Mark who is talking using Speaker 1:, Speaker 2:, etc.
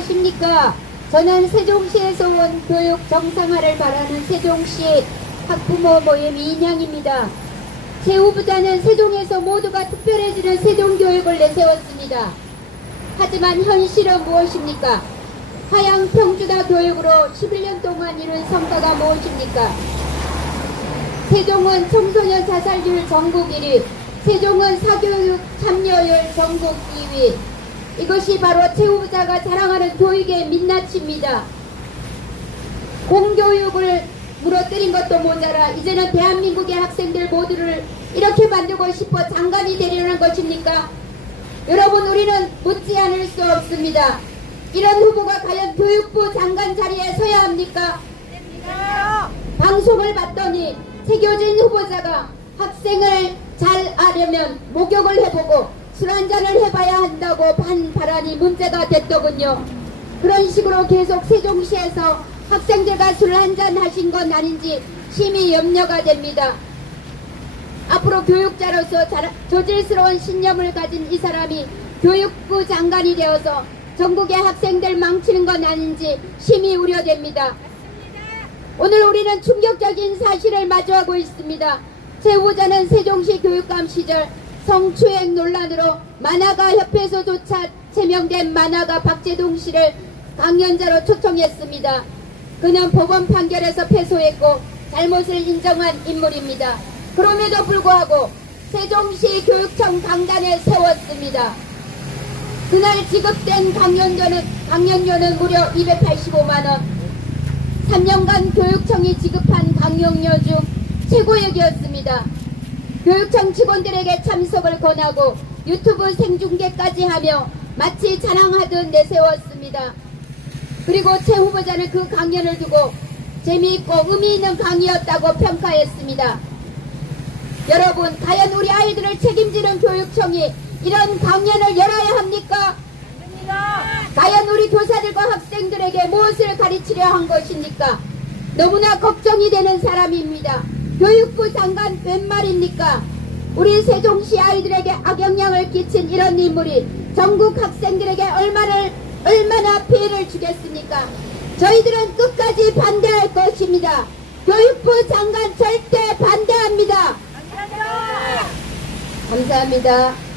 Speaker 1: 안녕하십니까. 저는 세종시에서 온 교육 정상화를 바라는 세종시 학부모 모임 이인양입니다. 제 후보자는 세종에서 모두가 특별해지는 세종교육을 내세웠습니다. 하지만 현실은 무엇입니까? 하양 평주다 교육으로 11년 동안 이룬 성과가 무엇입니까? 세종은 청소년 자살률 전국 1위, 세종은 사교육 참여율 전국 2위. 이것이 바로 최 후보자가 자랑하는 교육의 민낯입니다. 공교육을 무너뜨린 것도 모자라 이제는 대한민국의 학생들 모두를 이렇게 만들고 싶어 장관이 되려는 것입니까? 여러분 우리는 묻지 않을 수 없습니다. 이런 후보가 과연 교육부 장관 자리에 서야 합니까? 방송을 봤더니 최교진 후보자가 학생을 잘 알려면 목욕을 해보고 술 한잔을 해봐야 한다고 반발안이 문제가 됐더군요. 그런 식으로 계속 세종시에서 학생들과 술 한잔 하신 건 아닌지 심히 염려가 됩니다. 앞으로 교육자로서 자- 저질스러운 신념을 가진 이 사람이 교육부 장관이 되어서 전국의 학생들 망치는 건 아닌지 심히 우려됩니다. 오늘 우리는 충격적인 사실을 마주하고 있습니다. 최 후보자는 세종시 교육감 시절 성추행 논란으로 만화가 협회에서조차 제명된 만화가 박재동 씨를 강연자로 초청했습니다. 그는 법원 판결에서 패소했고 잘못을 인정한 인물입니다. 그럼에도 불구하고 세종시 교육청 강단에 세웠습니다. 그날 지급된 강연료는, 강연료는 무려 285만원. 3년간 교육청이 지급한 강연료 중 최고액이었습니다. 교육청 직원들에게 참석을 권하고 유튜브 생중계까지 하며 마치 자랑하듯 내세웠습니다. 그리고 최 후보자는 그 강연을 두고 재미있고 의미 있는 강의였다고 평가했습니다. 여러분, 과연 우리 아이들을 책임지는 교육청이 이런 강연을 열어야 합니까? 과연 우리 교사들과 학생들에게 무엇을 가르치려 한 것입니까? 너무나 걱정이 되는 사람입니다. 교육부 장관 웬 말입니까? 우리 세종시 아이들에게 악영향을 끼친 이런 인물이 전국 학생들에게 얼마를, 얼마나 피해를 주겠습니까? 저희들은 끝까지 반대할 것입니다. 교육부 장관 절대 반대합니다. 감사합니다.